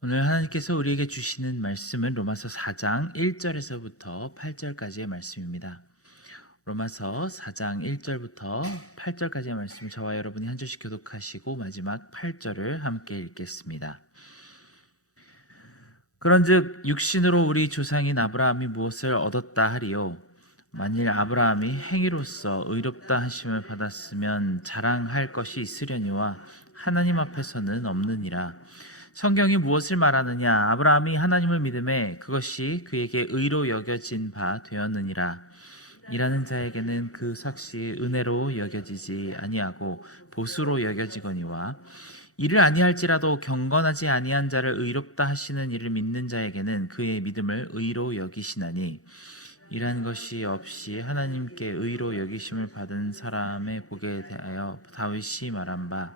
오늘 하나님께서 우리에게 주시는 말씀은 로마서 4장 1절에서부터 8절까지의 말씀입니다. 로마서 4장 1절부터 8절까지의 말씀을 저와 여러분이 한 절씩 교독하시고 마지막 8절을 함께 읽겠습니다. 그런즉 육신으로 우리 조상인 아브라함이 무엇을 얻었다 하리요? 만일 아브라함이 행위로서 의롭다 하심을 받았으면 자랑할 것이 있으려니와 하나님 앞에서는 없느니라. 성경이 무엇을 말하느냐? 아브라함이 하나님을 믿음에 그것이 그에게 의로 여겨진 바 되었느니라. 일하는 자에게는 그 삭시 은혜로 여겨지지 아니하고 보수로 여겨지거니와 이를 아니할지라도 경건하지 아니한 자를 의롭다 하시는 이를 믿는 자에게는 그의 믿음을 의로 여기시나니 이란 것이 없이 하나님께 의로 여기심을 받은 사람의 복에 대하여 다윗이 말한 바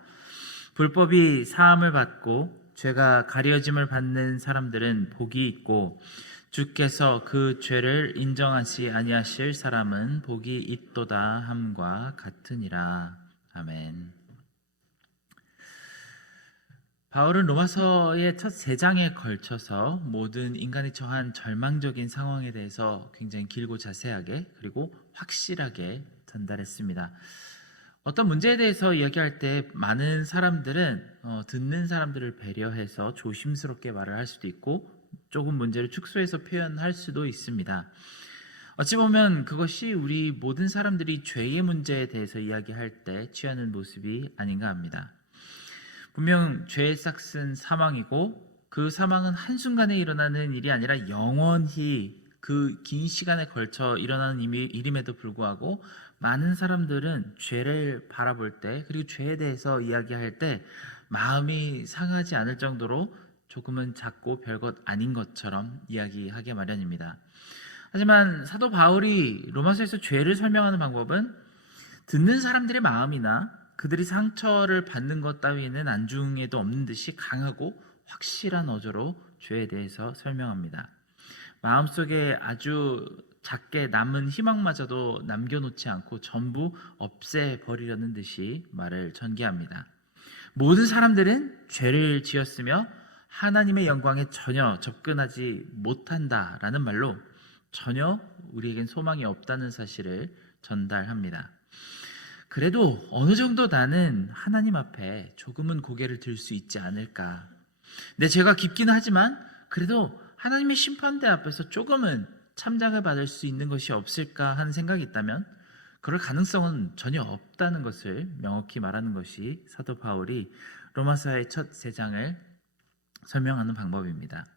불법이 사함을 받고 죄가 가려짐을 받는 사람들은 복이 있고 주께서 그 죄를 인정하지 아니하실 사람은 복이 있도다 함과 같으니라. 아멘. 바울은 로마서의 첫 3장에 걸쳐서 모든 인간이 처한 절망적인 상황에 대해서 굉장히 길고 자세하게 그리고 확실하게 전달했습니다. 어떤 문제에 대해서 이야기할 때 많은 사람들은 듣는 사람들을 배려해서 조심스럽게 말을 할 수도 있고 조금 문제를 축소해서 표현할 수도 있습니다. 어찌 보면 그것이 우리 모든 사람들이 죄의 문제에 대해서 이야기할 때 취하는 모습이 아닌가 합니다. 분명 죄의 싹은 사망이고 그 사망은 한순간에 일어나는 일이 아니라 영원히 그 긴 시간에 걸쳐 일어나는 일임에도 불구하고 많은 사람들은 죄를 바라볼 때 그리고 죄에 대해서 이야기할 때 마음이 상하지 않을 정도로 조금은 작고 별것 아닌 것처럼 이야기하게 마련입니다. 하지만 사도 바울이 로마서에서 죄를 설명하는 방법은 듣는 사람들의 마음이나 그들이 상처를 받는 것 따위에는 안중에도 없는 듯이 강하고 확실한 어조로 죄에 대해서 설명합니다. 마음속에 아주 작게 남은 희망마저도 남겨놓지 않고 전부 없애버리려는 듯이 말을 전개합니다. 모든 사람들은 죄를 지었으며 하나님의 영광에 전혀 접근하지 못한다라는 말로 전혀 우리에겐 소망이 없다는 사실을 전달합니다. 그래도 어느 정도 나는 하나님 앞에 조금은 고개를 들 수 있지 않을까. 내 죄가 깊기는 하지만 그래도 하나님의 심판대 앞에서 조금은 참작을 받을 수 있는 것이 없을까 하는 생각이 있다면 그럴 가능성은 전혀 없다는 것을 명확히 말하는 것이 사도 바울이 로마서의 첫 3장을 설명하는 방법입니다.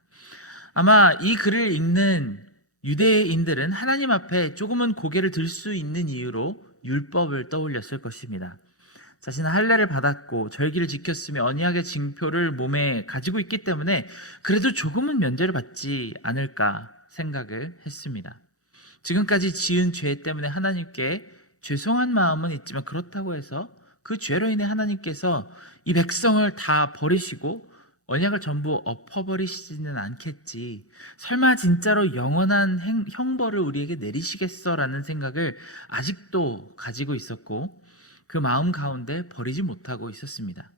아마 이 글을 읽는 유대인들은 하나님 앞에 조금은 고개를 들 수 있는 이유로 율법을 떠올렸을 것입니다. 자신은 할례를 받았고 절기를 지켰으며 언약의 징표를 몸에 가지고 있기 때문에 그래도 조금은 면제를 받지 않을까 생각을 했습니다. 지금까지 지은 죄 때문에 하나님께 죄송한 마음은 있지만 그렇다고 해서 그 죄로 인해 하나님께서 이 백성을 다 버리시고 언약을 전부 엎어버리시지는 않겠지. 설마 진짜로 영원한 형벌을 우리에게 내리시겠어라는 생각을 아직도 가지고 있었고 그 마음 가운데 버리지 못하고 있었습니다.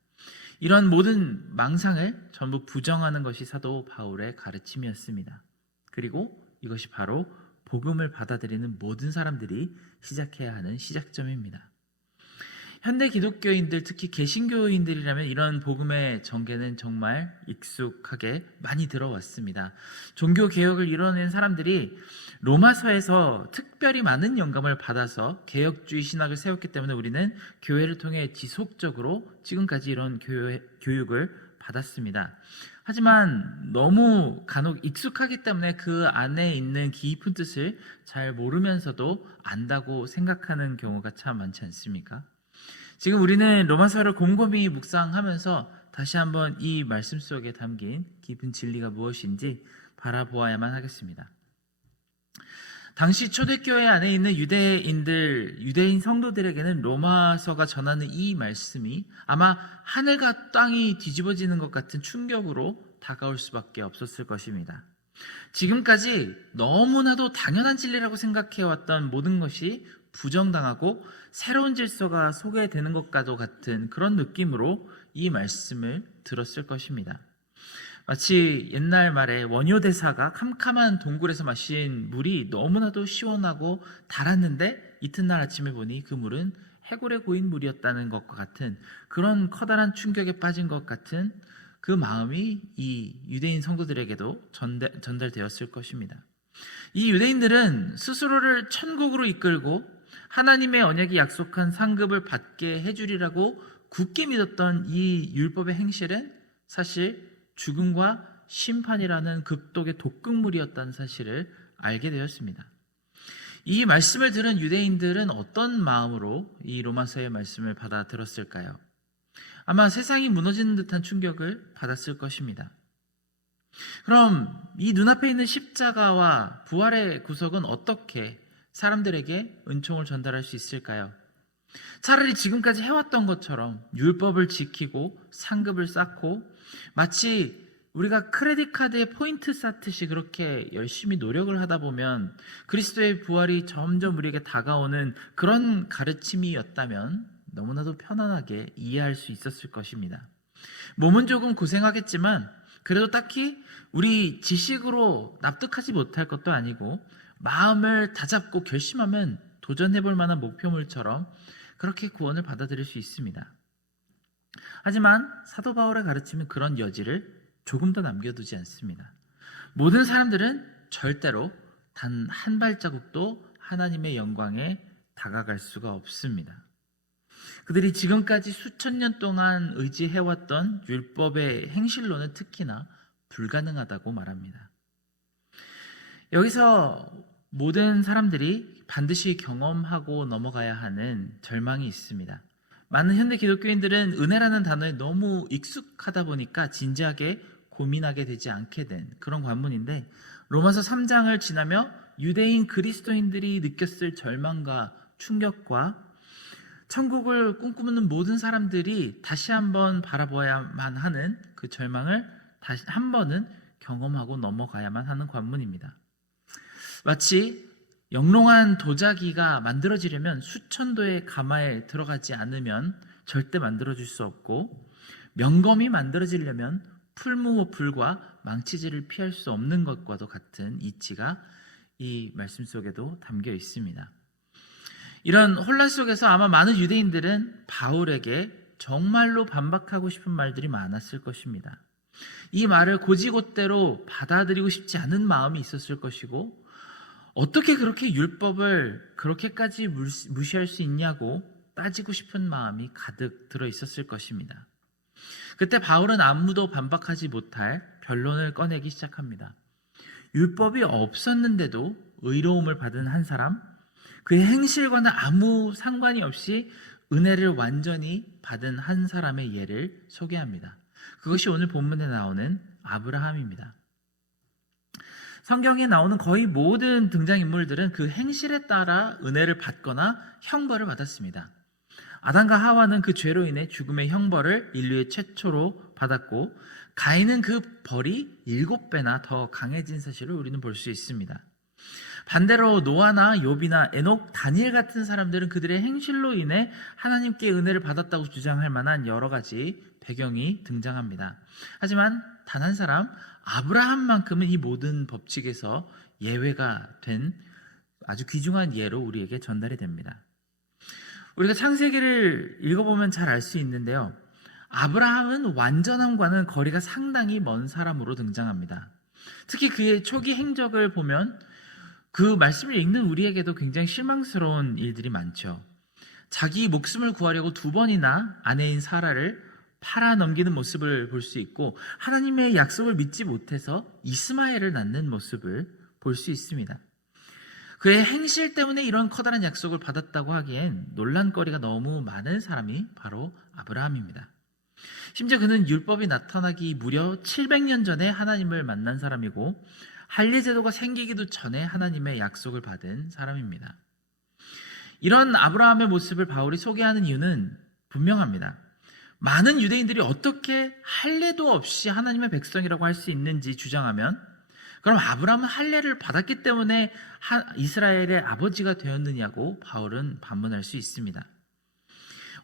이런 모든 망상을 전부 부정하는 것이 사도 바울의 가르침이었습니다. 그리고 이것이 바로 복음을 받아들이는 모든 사람들이 시작해야 하는 시작점입니다. 현대 기독교인들, 특히 개신교인들이라면 이런 복음의 전개는 정말 익숙하게 많이 들어왔습니다. 종교개혁을 이뤄낸 사람들이 로마서에서 특별히 많은 영감을 받아서 개혁주의 신학을 세웠기 때문에 우리는 교회를 통해 지속적으로 지금까지 이런 교육을 받았습니다. 하지만 너무 간혹 익숙하기 때문에 그 안에 있는 깊은 뜻을 잘 모르면서도 안다고 생각하는 경우가 참 많지 않습니까? 지금 우리는 로마서를 곰곰이 묵상하면서 다시 한번 이 말씀 속에 담긴 깊은 진리가 무엇인지 바라보아야만 하겠습니다. 당시 초대교회 안에 있는 유대인 성도들에게는 로마서가 전하는 이 말씀이 아마 하늘과 땅이 뒤집어지는 것 같은 충격으로 다가올 수밖에 없었을 것입니다. 지금까지 너무나도 당연한 진리라고 생각해왔던 모든 것이 부정당하고 새로운 질서가 소개되는 것과도 같은 그런 느낌으로 이 말씀을 들었을 것입니다. 마치 옛날 말에 원효대사가 캄캄한 동굴에서 마신 물이 너무나도 시원하고 달았는데 이튿날 아침에 보니 그 물은 해골에 고인 물이었다는 것과 같은, 그런 커다란 충격에 빠진 것 같은 그 마음이 이 유대인 성도들에게도 전달되었을 것입니다. 이 유대인들은 스스로를 천국으로 이끌고 하나님의 언약이 약속한 상급을 받게 해주리라고 굳게 믿었던 이 율법의 행실은 사실 죽음과 심판이라는 극독의 독극물이었다는 사실을 알게 되었습니다. 이 말씀을 들은 유대인들은 어떤 마음으로 이 로마서의 말씀을 받아들었을까요? 아마 세상이 무너지는 듯한 충격을 받았을 것입니다. 그럼 이 눈앞에 있는 십자가와 부활의 구속은 어떻게 사람들에게 은총을 전달할 수 있을까요? 차라리 지금까지 해왔던 것처럼 율법을 지키고 상급을 쌓고 마치 우리가 크레딧 카드에 포인트 쌓듯이 그렇게 열심히 노력을 하다 보면 그리스도의 부활이 점점 우리에게 다가오는 그런 가르침이었다면 너무나도 편안하게 이해할 수 있었을 것입니다. 몸은 조금 고생하겠지만 그래도 딱히 우리 지식으로 납득하지 못할 것도 아니고 마음을 다잡고 결심하면 도전해볼 만한 목표물처럼 그렇게 구원을 받아들일 수 있습니다. 하지만 사도 바울의 가르침은 그런 여지를 조금 더 남겨두지 않습니다. 모든 사람들은 절대로 단 한 발자국도 하나님의 영광에 다가갈 수가 없습니다. 그들이 지금까지 수천 년 동안 의지해왔던 율법의 행실로는 특히나 불가능하다고 말합니다. 여기서 모든 사람들이 반드시 경험하고 넘어가야 하는 절망이 있습니다. 많은 현대 기독교인들은 은혜라는 단어에 너무 익숙하다 보니까 진지하게 고민하게 되지 않게 된 그런 관문인데, 로마서 3장을 지나며 유대인 그리스도인들이 느꼈을 절망과 충격과 천국을 꿈꾸는 모든 사람들이 다시 한번 바라보아야만 하는 그 절망을 다시 한 번은 경험하고 넘어가야만 하는 관문입니다. 마치 영롱한 도자기가 만들어지려면 수천도의 가마에 들어가지 않으면 절대 만들어질 수 없고, 명검이 만들어지려면 풀무불과 망치질을 피할 수 없는 것과도 같은 이치가 이 말씀 속에도 담겨 있습니다. 이런 혼란 속에서 아마 많은 유대인들은 바울에게 정말로 반박하고 싶은 말들이 많았을 것입니다. 이 말을 곧이곧대로 받아들이고 싶지 않은 마음이 있었을 것이고, 어떻게 그렇게 율법을 그렇게까지 무시할 수 있냐고 따지고 싶은 마음이 가득 들어 있었을 것입니다. 그때 바울은 아무도 반박하지 못할 변론을 꺼내기 시작합니다. 율법이 없었는데도 의로움을 받은 한 사람, 그의 행실과는 아무 상관이 없이 은혜를 완전히 받은 한 사람의 예를 소개합니다. 그것이 오늘 본문에 나오는 아브라함입니다. 성경에 나오는 거의 모든 등장인물들은 그 행실에 따라 은혜를 받거나 형벌을 받았습니다. 아담과 하와는 그 죄로 인해 죽음의 형벌을 인류의 최초로 받았고, 가인은 그 벌이 7배나 더 강해진 사실을 우리는 볼 수 있습니다. 반대로 노아나 욥이나 에녹, 다니엘 같은 사람들은 그들의 행실로 인해 하나님께 은혜를 받았다고 주장할 만한 여러 가지 배경이 등장합니다. 하지만 단 한 사람, 아브라함만큼은 이 모든 법칙에서 예외가 된 아주 귀중한 예로 우리에게 전달이 됩니다. 우리가 창세기를 읽어보면 잘 알 수 있는데요, 아브라함은 완전함과는 거리가 상당히 먼 사람으로 등장합니다. 특히 그의 초기 행적을 보면 그 말씀을 읽는 우리에게도 굉장히 실망스러운 일들이 많죠. 자기 목숨을 구하려고 2번이나 아내인 사라를 팔아넘기는 모습을 볼 수 있고, 하나님의 약속을 믿지 못해서 이스마엘을 낳는 모습을 볼 수 있습니다. 그의 행실 때문에 이런 커다란 약속을 받았다고 하기엔 논란거리가 너무 많은 사람이 바로 아브라함입니다. 심지어 그는 율법이 나타나기 무려 700년 전에 하나님을 만난 사람이고, 할례제도가 생기기도 전에 하나님의 약속을 받은 사람입니다. 이런 아브라함의 모습을 바울이 소개하는 이유는 분명합니다. 많은 유대인들이 어떻게 할례도 없이 하나님의 백성이라고 할 수 있는지 주장하면, 그럼 아브라함은 할례를 받았기 때문에 이스라엘의 아버지가 되었느냐고 바울은 반문할 수 있습니다.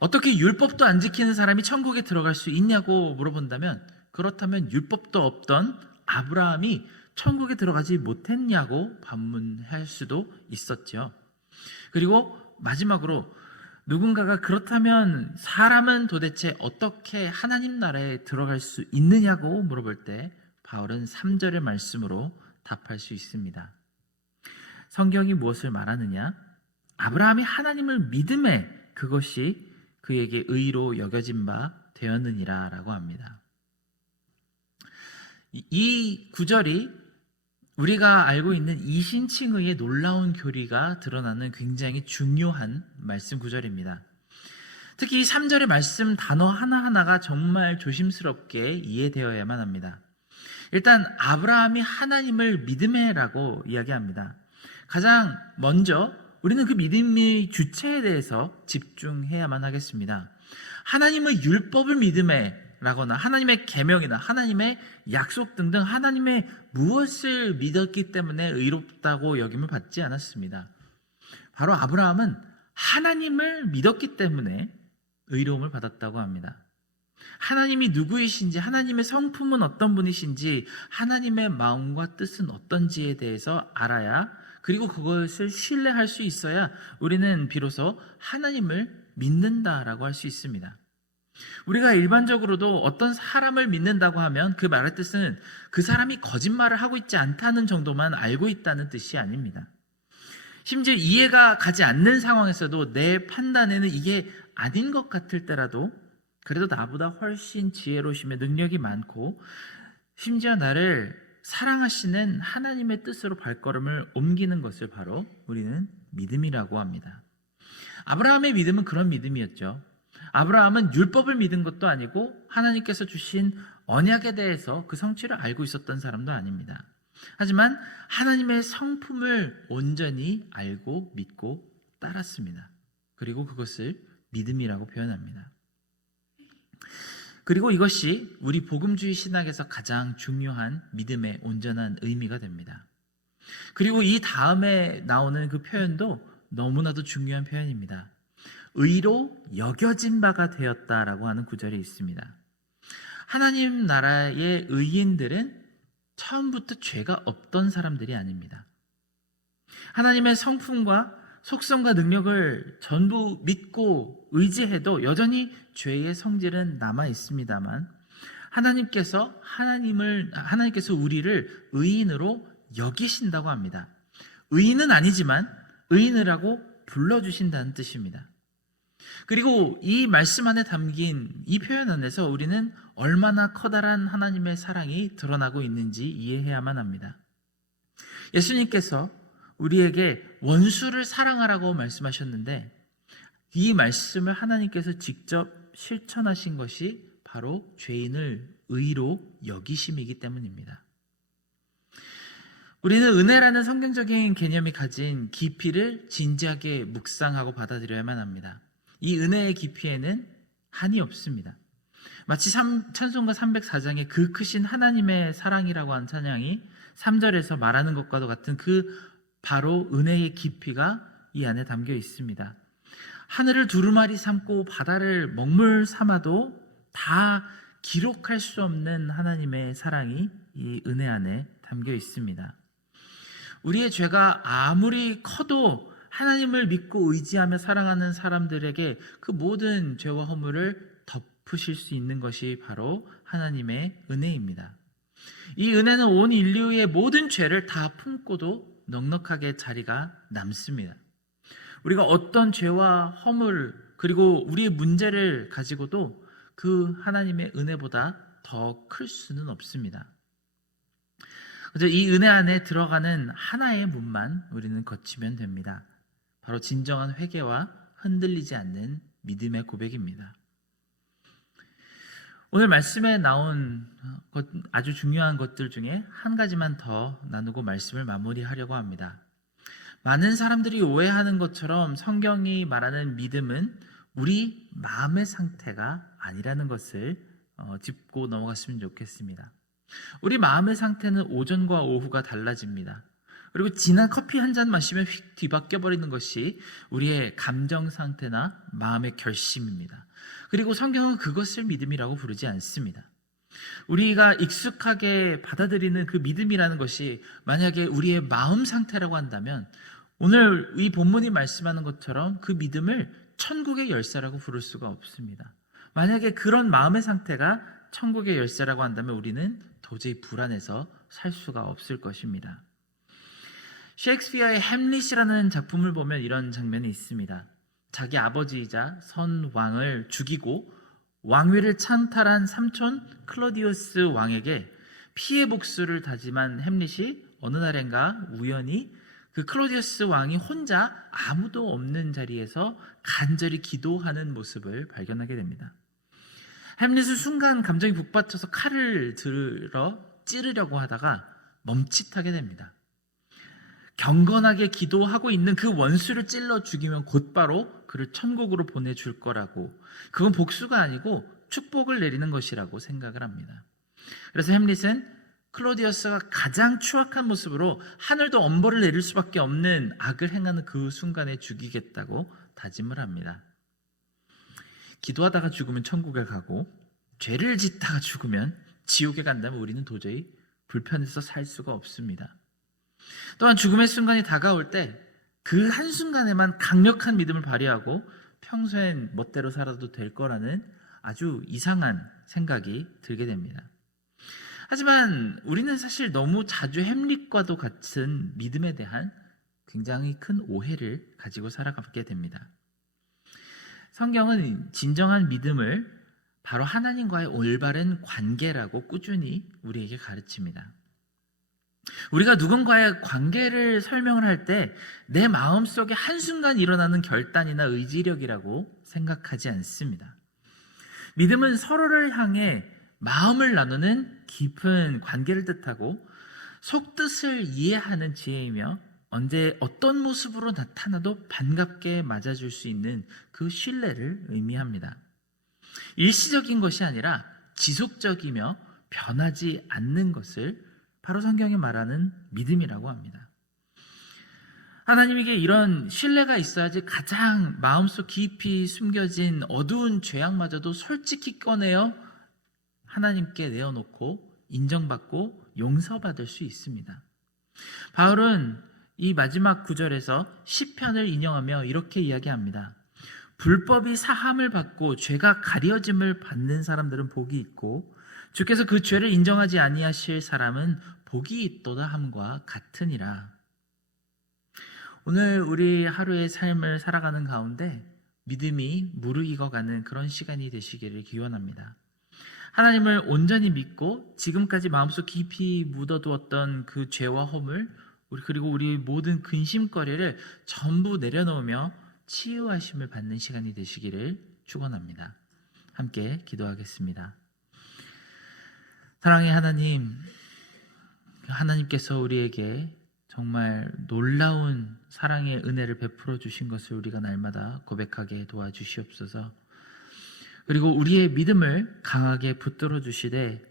어떻게 율법도 안 지키는 사람이 천국에 들어갈 수 있냐고 물어본다면 그렇다면 율법도 없던 아브라함이 천국에 들어가지 못했냐고 반문할 수도 있었죠. 그리고 마지막으로 누군가가 그렇다면 사람은 도대체 어떻게 하나님 나라에 들어갈 수 있느냐고 물어볼 때 바울은 3절의 말씀으로 답할 수 있습니다. 성경이 무엇을 말하느냐? 아브라함이 하나님을 믿음에 그것이 그에게 의로 여겨진 바 되었느니라 라고 합니다. 이 구절이 우리가 알고 있는 이신칭의의 놀라운 교리가 드러나는 굉장히 중요한 말씀 구절입니다. 특히 이 3절의 말씀 단어 하나하나가 정말 조심스럽게 이해되어야만 합니다. 일단 아브라함이 하나님을 믿음에라고 이야기합니다. 가장 먼저 우리는 그 믿음의 주체에 대해서 집중해야만 하겠습니다. 하나님의 율법을 믿음에 라거나 하나님의 계명이나 하나님의 약속 등등 하나님의 무엇을 믿었기 때문에 의롭다고 여김을 받지 않았습니다. 바로 아브라함은 하나님을 믿었기 때문에 의로움을 받았다고 합니다. 하나님이 누구이신지, 하나님의 성품은 어떤 분이신지, 하나님의 마음과 뜻은 어떤지에 대해서 알아야, 그리고 그것을 신뢰할 수 있어야 우리는 비로소 하나님을 믿는다라고 할 수 있습니다. 우리가 일반적으로도 어떤 사람을 믿는다고 하면 그 말의 뜻은 그 사람이 거짓말을 하고 있지 않다는 정도만 알고 있다는 뜻이 아닙니다. 심지어 이해가 가지 않는 상황에서도 내 판단에는 이게 아닌 것 같을 때라도 그래도 나보다 훨씬 지혜로우시며 능력이 많고 심지어 나를 사랑하시는 하나님의 뜻으로 발걸음을 옮기는 것을 바로 우리는 믿음이라고 합니다. 아브라함의 믿음은 그런 믿음이었죠. 아브라함은 율법을 믿은 것도 아니고 하나님께서 주신 언약에 대해서 그 성취를 알고 있었던 사람도 아닙니다. 하지만 하나님의 성품을 온전히 알고 믿고 따랐습니다. 그리고 그것을 믿음이라고 표현합니다. 그리고 이것이 우리 복음주의 신학에서 가장 중요한 믿음의 온전한 의미가 됩니다. 그리고 이 다음에 나오는 그 표현도 너무나도 중요한 표현입니다. 의로 여겨진 바가 되었다라고 하는 구절이 있습니다. 하나님 나라의 의인들은 처음부터 죄가 없던 사람들이 아닙니다. 하나님의 성품과 속성과 능력을 전부 믿고 의지해도 여전히 죄의 성질은 남아 있습니다만 하나님께서 우리를 의인으로 여기신다고 합니다. 의인은 아니지만 의인이라고 불러주신다는 뜻입니다. 그리고 이 말씀 안에 담긴 이 표현 안에서 우리는 얼마나 커다란 하나님의 사랑이 드러나고 있는지 이해해야만 합니다. 예수님께서 우리에게 원수를 사랑하라고 말씀하셨는데 이 말씀을 하나님께서 직접 실천하신 것이 바로 죄인을 의로 여기심이기 때문입니다. 우리는 은혜라는 성경적인 개념이 가진 깊이를 진지하게 묵상하고 받아들여야만 합니다. 이 은혜의 깊이에는 한이 없습니다. 마치 찬송가 304장의 그 크신 하나님의 사랑이라고 하는 찬양이 3절에서 말하는 것과도 같은 그 바로 은혜의 깊이가 이 안에 담겨 있습니다. 하늘을 두루마리 삼고 바다를 먹물 삼아도 다 기록할 수 없는 하나님의 사랑이 이 은혜 안에 담겨 있습니다. 우리의 죄가 아무리 커도 하나님을 믿고 의지하며 사랑하는 사람들에게 그 모든 죄와 허물을 덮으실 수 있는 것이 바로 하나님의 은혜입니다. 이 은혜는 온 인류의 모든 죄를 다 품고도 넉넉하게 자리가 남습니다. 우리가 어떤 죄와 허물 그리고 우리의 문제를 가지고도 그 하나님의 은혜보다 더 클 수는 없습니다. 그래서 이 은혜 안에 들어가는 하나의 문만 우리는 거치면 됩니다. 바로 진정한 회개와 흔들리지 않는 믿음의 고백입니다. 오늘 말씀에 나온 아주 중요한 것들 중에 한 가지만 더 나누고 말씀을 마무리하려고 합니다. 많은 사람들이 오해하는 것처럼 성경이 말하는 믿음은 우리 마음의 상태가 아니라는 것을 짚고 넘어갔으면 좋겠습니다. 우리 마음의 상태는 오전과 오후가 달라집니다. 그리고 진한 커피 한 잔 마시면 휙 뒤바뀌어 버리는 것이 우리의 감정 상태나 마음의 결심입니다. 그리고 성경은 그것을 믿음이라고 부르지 않습니다. 우리가 익숙하게 받아들이는 그 믿음이라는 것이 만약에 우리의 마음 상태라고 한다면 오늘 이 본문이 말씀하는 것처럼 그 믿음을 천국의 열쇠라고 부를 수가 없습니다. 만약에 그런 마음의 상태가 천국의 열쇠라고 한다면 우리는 도저히 불안해서 살 수가 없을 것입니다. 셰익스피어의 햄릿이라는 작품을 보면 이런 장면이 있습니다. 자기 아버지이자 선 왕을 죽이고 왕위를 찬탈한 삼촌 클로디우스 왕에게 피해 복수를 다짐한 햄릿이 어느 날엔가 우연히 그 클로디우스 왕이 혼자 아무도 없는 자리에서 간절히 기도하는 모습을 발견하게 됩니다. 햄릿은 순간 감정이 북받쳐서 칼을 들어 찌르려고 하다가 멈칫하게 됩니다. 경건하게 기도하고 있는 그 원수를 찔러 죽이면 곧바로 그를 천국으로 보내줄 거라고, 그건 복수가 아니고 축복을 내리는 것이라고 생각을 합니다. 그래서 햄릿은 클로디어스가 가장 추악한 모습으로 하늘도 엄벌을 내릴 수밖에 없는 악을 행하는 그 순간에 죽이겠다고 다짐을 합니다. 기도하다가 죽으면 천국에 가고 죄를 짓다가 죽으면 지옥에 간다면 우리는 도저히 불편해서 살 수가 없습니다. 또한 죽음의 순간이 다가올 때 그 한순간에만 강력한 믿음을 발휘하고 평소엔 멋대로 살아도 될 거라는 아주 이상한 생각이 들게 됩니다. 하지만 우리는 사실 너무 자주 햄릿과도 같은 믿음에 대한 굉장히 큰 오해를 가지고 살아가게 됩니다. 성경은 진정한 믿음을 바로 하나님과의 올바른 관계라고 꾸준히 우리에게 가르칩니다. 우리가 누군가의 관계를 설명을 할 때 내 마음속에 한순간 일어나는 결단이나 의지력이라고 생각하지 않습니다. 믿음은 서로를 향해 마음을 나누는 깊은 관계를 뜻하고 속뜻을 이해하는 지혜이며 언제 어떤 모습으로 나타나도 반갑게 맞아줄 수 있는 그 신뢰를 의미합니다. 일시적인 것이 아니라 지속적이며 변하지 않는 것을 바로 성경이 말하는 믿음이라고 합니다. 하나님에게 이런 신뢰가 있어야지 가장 마음속 깊이 숨겨진 어두운 죄악마저도 솔직히 꺼내어 하나님께 내어놓고 인정받고 용서받을 수 있습니다. 바울은 이 마지막 구절에서 시편을 인용하며 이렇게 이야기합니다. 불법이 사함을 받고 죄가 가려짐을 받는 사람들은 복이 있고 주께서 그 죄를 인정하지 아니하실 사람은 복이 있도다 함과 같으니라. 오늘 우리 하루의 삶을 살아가는 가운데 믿음이 무르익어가는 그런 시간이 되시기를 기원합니다. 하나님을 온전히 믿고 지금까지 마음속 깊이 묻어두었던 그 죄와 허물 그리고 우리 모든 근심거리를 전부 내려놓으며 치유하심을 받는 시간이 되시기를 축원합니다. 함께 기도하겠습니다. 사랑의 하나님, 하나님께서 우리에게 정말 놀라운 사랑의 은혜를 베풀어 주신 것을 우리가 날마다 고백하게 도와주시옵소서. 그리고 우리의 믿음을 강하게 붙들어 주시되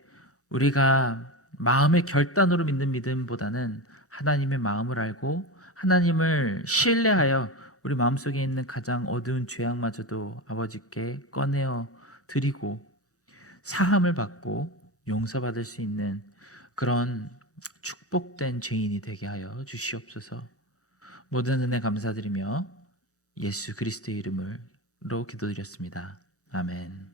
우리가 마음의 결단으로 믿는 믿음보다는 하나님의 마음을 알고 하나님을 신뢰하여 우리 마음속에 있는 가장 어두운 죄악마저도 아버지께 꺼내어 드리고 사함을 받고 용서받을 수 있는 그런 축복된 죄인이 되게 하여 주시옵소서. 모든 은혜 감사드리며 예수 그리스도의 이름으로 기도드렸습니다. 아멘.